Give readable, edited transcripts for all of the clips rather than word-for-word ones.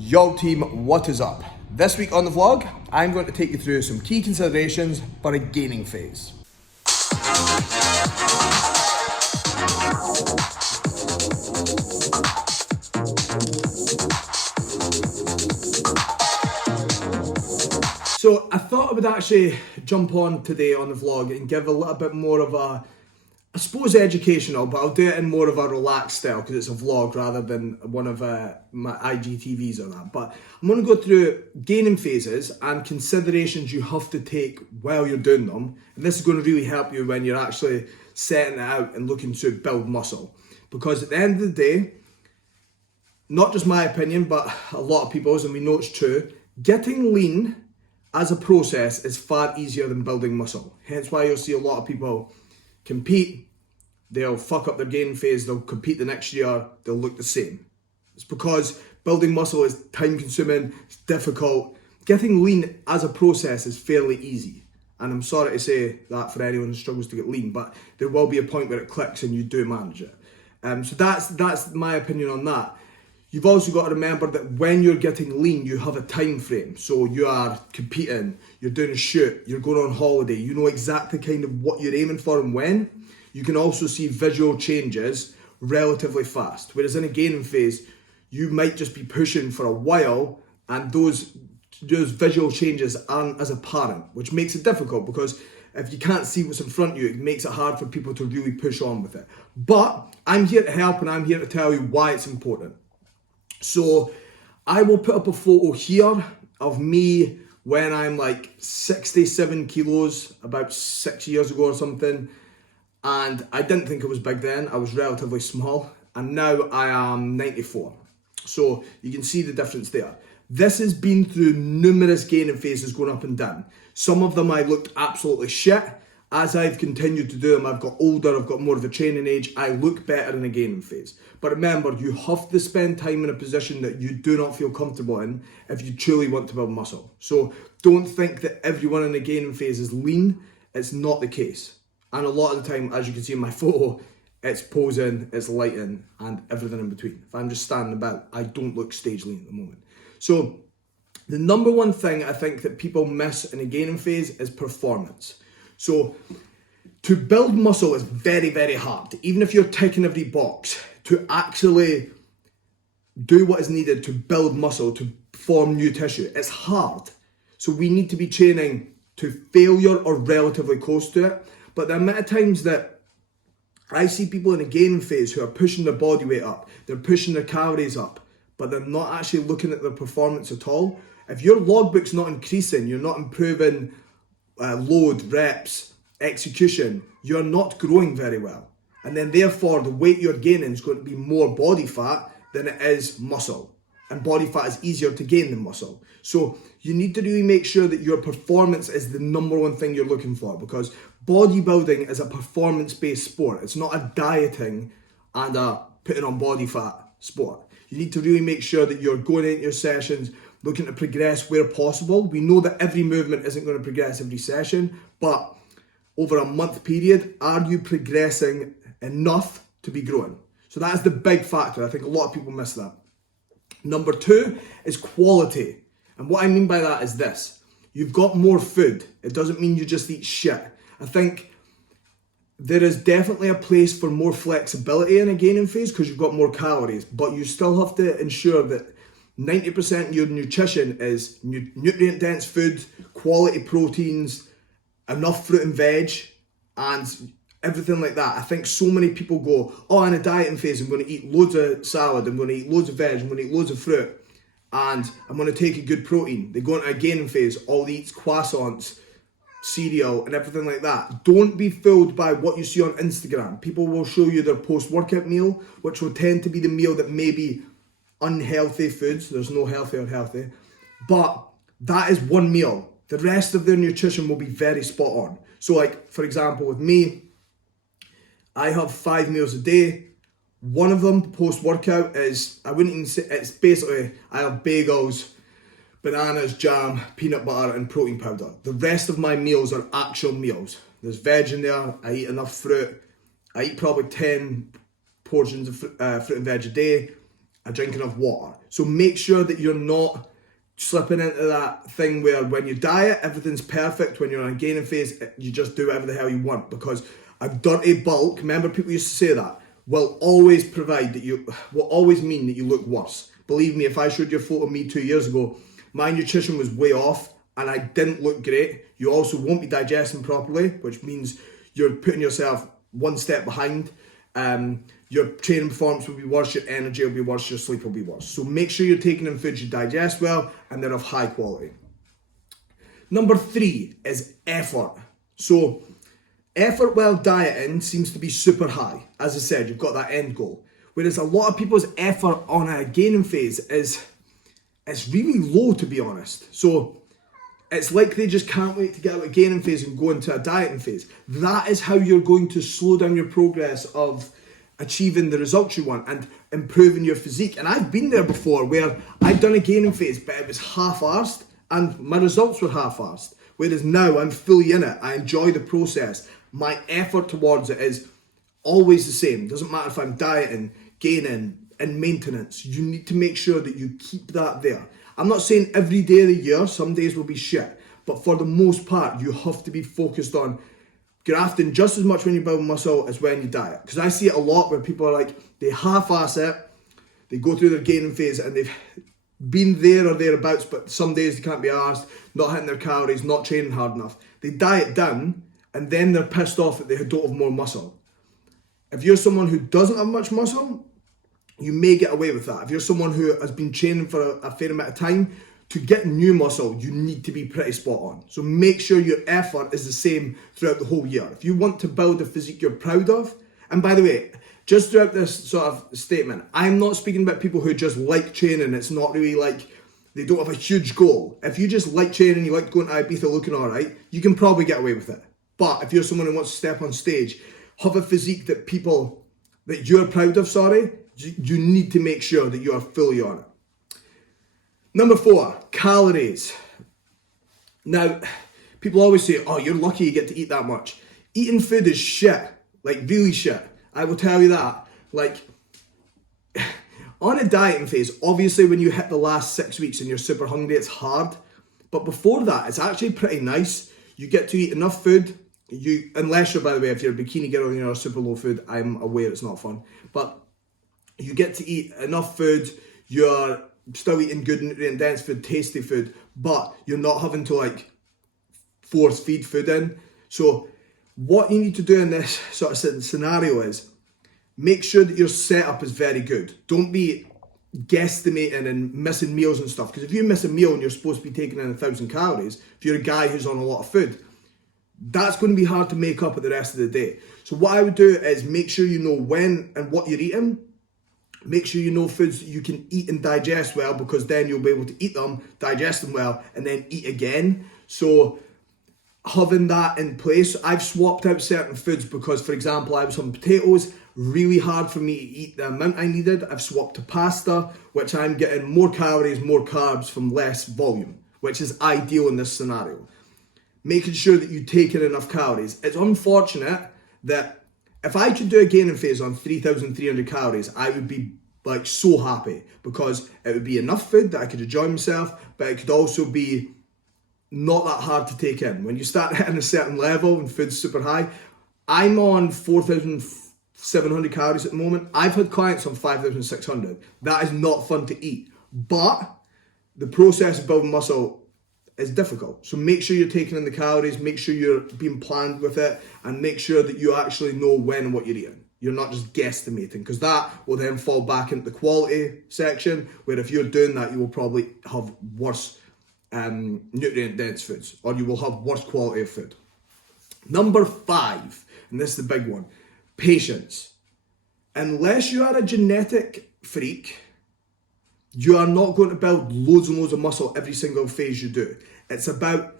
Yo team, what is up? This week on the vlog, I'm going to take you through some key considerations for a gaining phase. So I thought I would actually jump on today on the vlog and give a little bit more of a, I suppose educational, but I'll do it in more of a relaxed style because it's a vlog rather than one of my IGTVs or that. But I'm going to go through gaining phases and considerations you have to take while you're doing them. And this is going to really help you when you're actually setting it out and looking to build muscle. Because at the end of the day, not just my opinion, but a lot of people's, and we know it's true, getting lean as a process is far easier than building muscle. Hence why you'll see a lot of people compete, they'll fuck up their gaining phase, they'll compete the next year, they'll look the same. It's because building muscle is time consuming, it's difficult. Getting lean as a process is fairly easy. And I'm sorry to say that for anyone who struggles to get lean, but there will be a point where it clicks and you do manage it. So that's my opinion on that. You've also got to remember that when you're getting lean, you have a time frame. So you are competing, you're doing a shoot, you're going on holiday, you know exactly kind of what you're aiming for and when. You can also see visual changes relatively fast. Whereas in a gaining phase, you might just be pushing for a while and those visual changes aren't as apparent, which makes it difficult because if you can't see what's in front of you, it makes it hard for people to really push on with it. But I'm here to help and I'm here to tell you why it's important. So I will put up a photo here of me when I'm like 67 kilos, about 6 years ago or something. And I didn't think it was big then, I was relatively small. And now I am 94. So you can see the difference there. This has been through numerous gaining phases going up and down. Some of them I looked absolutely shit. As I've continued to do them, I've got older, I've got more of a training age, I look better in a gaining phase. But remember, you have to spend time in a position that you do not feel comfortable in if you truly want to build muscle. So don't think that everyone in a gaining phase is lean. It's not the case. And a lot of the time, as you can see in my photo, it's posing, it's lighting, and everything in between. If I'm just standing about, I don't look stage lean at the moment. So the number one thing I think that people miss in a gaining phase is performance. So to build muscle is very, very hard. Even if you're ticking every box, to actually do what is needed to build muscle, to form new tissue, it's hard. So we need to be training to failure or relatively close to it. But the amount of times that I see people in a gaining phase who are pushing their body weight up, they're pushing their calories up, but they're not actually looking at their performance at all. If your logbook's not increasing, you're not improving load, reps, execution, you're not growing very well. And then therefore the weight you're gaining is going to be more body fat than it is muscle. And body fat is easier to gain than muscle. So you need to really make sure that your performance is the number one thing you're looking for, because bodybuilding is a performance-based sport. It's not a dieting and a putting on body fat sport. You need to really make sure that you're going into your sessions looking to progress where possible. We know that every movement isn't going to progress every session, but over a month period, are you progressing enough to be growing? So that is the big factor. I think a lot of people miss that. Number two is quality. And what I mean by that is this. You've got more food. It doesn't mean you just eat shit. I think there is definitely a place for more flexibility in a gaining phase because you've got more calories, but you still have to ensure that 90% of your nutrition is nutrient dense food, quality proteins, enough fruit and veg, and everything like that. I think so many people go, oh, in a dieting phase, I'm going to eat loads of salad, I'm going to eat loads of veg, I'm going to eat loads of fruit, and I'm going to take a good protein. They go into a gaining phase, all they eat is croissants, cereal, and everything like that. Don't be fooled by what you see on Instagram. People will show you their post-workout meal, which will tend to be the meal that may be unhealthy foods. There's no healthy or unhealthy, but that is one meal. The rest of their nutrition will be very spot on. So like, for example, with me, I have 5 meals a day. One of them post-workout is, I wouldn't even say, it's basically, I have bagels, bananas, jam, peanut butter, and protein powder. The rest of my meals are actual meals. There's veg in there, I eat enough fruit. I eat probably 10 portions of fruit and veg a day. I drink enough water. So make sure that you're not slipping into that thing where when you diet, everything's perfect. When you're on a gaining phase, you just do whatever the hell you want, because a dirty bulk, remember people used to say that, will always mean that you look worse. Believe me, if I showed you a photo of me 2 years ago, my nutrition was way off and I didn't look great. You also won't be digesting properly, which means you're putting yourself one step behind. Your training performance will be worse, your energy will be worse, your sleep will be worse. So make sure you're taking in foods you digest well and they're of high quality. Number 3 is effort. So effort while dieting seems to be super high. As I said, you've got that end goal. Whereas a lot of people's effort on a gaining phase is really low, to be honest. So it's like they just can't wait to get out of a gaining phase and go into a dieting phase. That is how you're going to slow down your progress of achieving the results you want and improving your physique. And I've been there before where I've done a gaining phase, but it was half-arsed and my results were half-arsed. Whereas now I'm fully in it. I enjoy the process. My effort towards it is always the same. Doesn't matter if I'm dieting, gaining, and maintenance. You need to make sure that you keep that there. I'm not saying every day of the year, some days will be shit, but for the most part, you have to be focused on grafting just as much when you build muscle as when you diet. Because I see it a lot where people are like, they half-ass it, they go through their gaining phase and they've been there or thereabouts, but some days they can't be arsed, not hitting their calories, not training hard enough. They diet down and then they're pissed off that they don't have more muscle. If you're someone who doesn't have much muscle, you may get away with that. If you're someone who has been training for a fair amount of time, to get new muscle, you need to be pretty spot on. So make sure your effort is the same throughout the whole year. If you want to build a physique you're proud of, and by the way, just throughout this sort of statement, I'm not speaking about people who just like training. It's not really like they don't have a huge goal. If you just like training, you like going to Ibiza looking all right, you can probably get away with it. But if you're someone who wants to step on stage, have a physique that you're proud of, you need to make sure that you are fully on it. Number 4, calories. Now, people always say, oh, you're lucky you get to eat that much. Eating food is shit, like really shit. I will tell you that. Like, on a dieting phase, obviously when you hit the last 6 weeks and you're super hungry, it's hard. But before that, it's actually pretty nice. You get to eat enough food. Unless you're, by the way, if you're a bikini girl and you're super low food, I'm aware it's not fun. But you get to eat enough food. You're still eating good nutrient dense food, tasty food, but you're not having to like force feed food in. So what you need to do in this sort of scenario is make sure that your setup is very good. Don't be guesstimating and missing meals and stuff, because if you miss a meal and you're supposed to be taking in 1,000 calories, if you're a guy who's on a lot of food, that's going to be hard to make up at the rest of the day. So what I would do is make sure you know when and what you're eating. Make sure you know foods that you can eat and digest well, because then you'll be able to eat them, digest them well, and then eat again. So having that in place, I've swapped out certain foods because, for example, I was on potatoes, really hard for me to eat the amount I needed. I've swapped to pasta, which I'm getting more calories, more carbs from less volume, which is ideal in this scenario. Making sure that you take in enough calories. It's unfortunate that if I could do a gaining phase on 3,300 calories, I would be like so happy, because it would be enough food that I could enjoy myself, but it could also be not that hard to take in. When you start hitting a certain level and food's super high, I'm on 4,700 calories at the moment. I've had clients on 5,600. That is not fun to eat, but the process of building muscle is difficult. So make sure you're taking in the calories, make sure you're being planned with it, and make sure that you actually know when and what you're eating. You're not just guesstimating, because that will then fall back into the quality section, where if you're doing that, you will probably have worse nutrient dense foods, or you will have worse quality of food. Number 5, and this is the big one, patience. Unless you are a genetic freak, you are not going to build loads and loads of muscle every single phase you do. It's about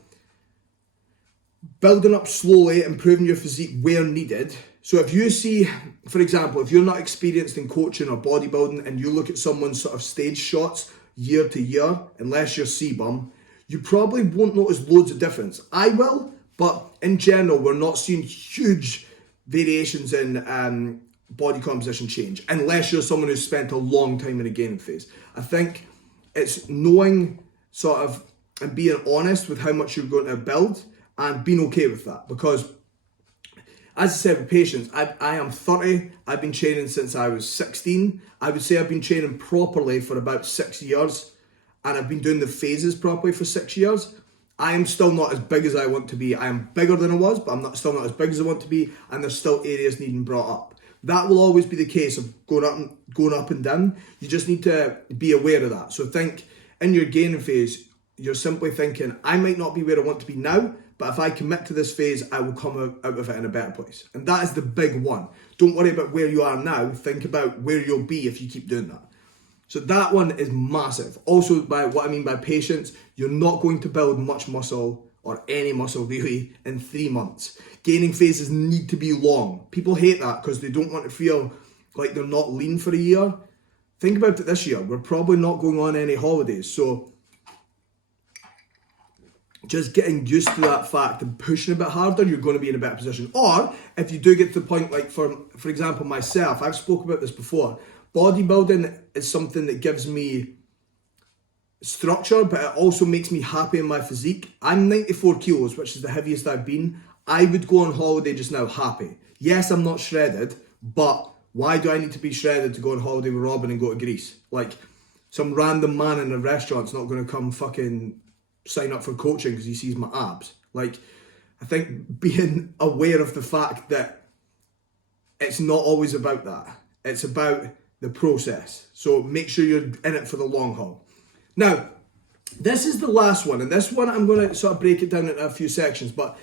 building up slowly, improving your physique where needed. So if you see, for example, if you're not experienced in coaching or bodybuilding and you look at someone's sort of stage shots year to year, unless you're C-bum, you probably won't notice loads of difference. I will, but in general, we're not seeing huge variations in body composition change, unless you're someone who's spent a long time in a gaining phase. I think it's knowing sort of and being honest with how much you're going to build and being okay with that. Because as I said with patience, I am 30, I've been training since I was 16. I would say I've been training properly for about 6 years, and I've been doing the phases properly for 6 years. I am still not as big as I want to be. I am bigger than I was, but I'm still not as big as I want to be, and there's still areas needing brought up. That will always be the case of going up and down. You just need to be aware of that. So think in your gaining phase, you're simply thinking, I might not be where I want to be now, but if I commit to this phase, I will come out of it in a better place. And that is the big one. Don't worry about where you are now. Think about where you'll be if you keep doing that. So that one is massive. Also, by what I mean by patience, you're not going to build much muscle or any muscle really in 3 months. Gaining phases need to be long. People hate that because they don't want to feel like they're not lean for a year. Think about it this year. We're probably not going on any holidays. So just getting used to that fact and pushing a bit harder, you're going to be in a better position. Or if you do get to the point, like for example, myself, I've spoken about this before, bodybuilding is something that gives me structure, but it also makes me happy in my physique. I'm 94 kilos, which is the heaviest I've been. I would go on holiday just now happy. Yes, I'm not shredded, but why do I need to be shredded to go on holiday with Robin and go to Greece? Like, some random man in a restaurant's not going to come fucking sign up for coaching because he sees my abs. Like, I think being aware of the fact that it's not always about that. It's about the process. So make sure you're in it for the long haul. Now, this is the last one, and this one I'm going to sort of break it down into a few sections, but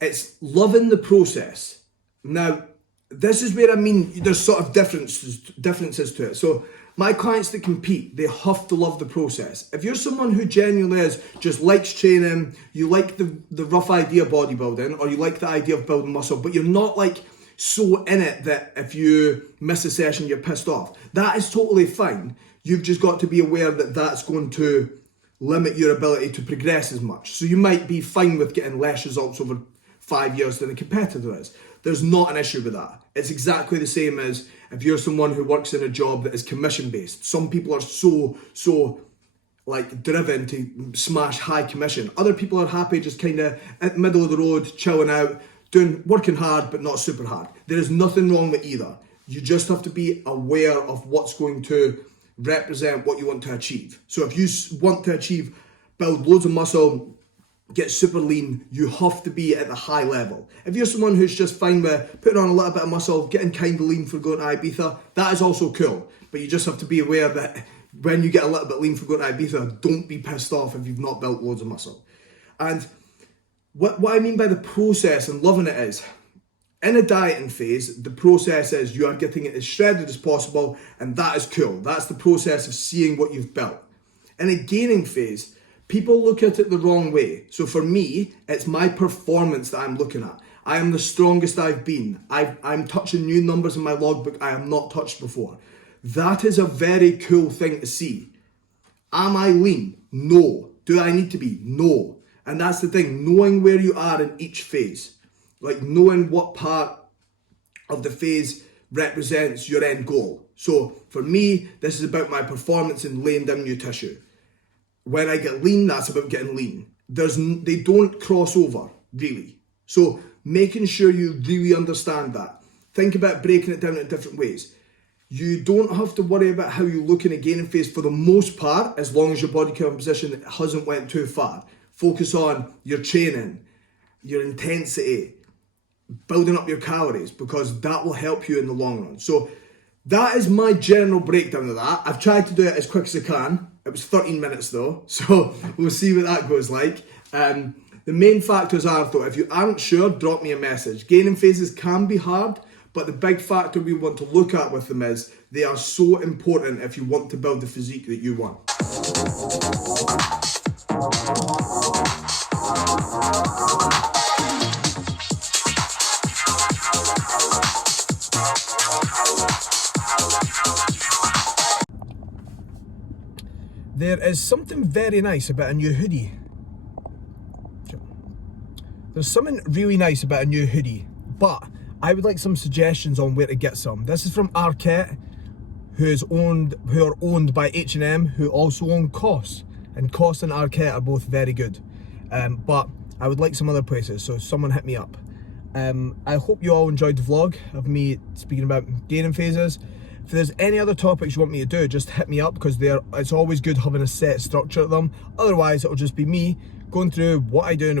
it's loving the process. Now, this is where I mean there's sort of differences to it. So my clients that compete, they have to love the process. If you're someone who genuinely just likes training, you like the rough idea of bodybuilding, or you like the idea of building muscle, but you're not like so in it that if you miss a session, you're pissed off. That is totally fine. You've just got to be aware that that's going to limit your ability to progress as much. So you might be fine with getting less results over 5 years than a competitor is. There's not an issue with that. It's exactly the same as if you're someone who works in a job that is commission based. Some people are so like driven to smash high commission. Other people are happy just kind of at the middle of the road, chilling out, working hard but not super hard. There is nothing wrong with either. You just have to be aware of what's going to represent what you want to achieve. So if you want to build loads of muscle, get super lean, you have to be at the high level. If you're someone who's just fine with putting on a little bit of muscle, getting kind of lean for going to Ibiza, that is also cool. But you just have to be aware that when you get a little bit lean for going to Ibiza, don't be pissed off if you've not built loads of muscle. And what I mean by the process and loving it is, in a dieting phase, the process is you are getting it as shredded as possible, and that is cool. That's the process of seeing what you've built. In a gaining phase, people look at it the wrong way. So for me, it's my performance that I'm looking at. I am the strongest I've been. I'm touching new numbers in my logbook I have not touched before. That is a very cool thing to see. Am I lean? No. Do I need to be? No. And that's the thing, knowing where you are in each phase. Like knowing what part of the phase represents your end goal. So for me, this is about my performance in laying down new tissue. When I get lean, that's about getting lean. They don't cross over, really. So making sure you really understand that. Think about breaking it down in different ways. You don't have to worry about how you look in a gaining phase for the most part, as long as your body composition hasn't went too far. Focus on your training, your intensity, building up your calories, because that will help you in the long run. So that is my general breakdown of that. I've tried to do it as quick as I can. It was 13 minutes though, so we'll see what that goes like. The main factors are though, if you aren't sure, drop me a message. Gaining phases can be hard, but the big factor we want to look at with them is they are so important if you want to build the physique that you want. There is something very nice about a new hoodie. There's something really nice about a new hoodie, but I would like some suggestions on where to get some. This is from Arquette, who are owned by H&M, who also own COS, and COS and Arquette are both very good. But I would like some other places, so someone hit me up. I hope you all enjoyed the vlog of me speaking about gaining phases. If there's any other topics you want me to do, just hit me up, because it's always good having a set structure to them. Otherwise, it'll just be me going through what I do in a week.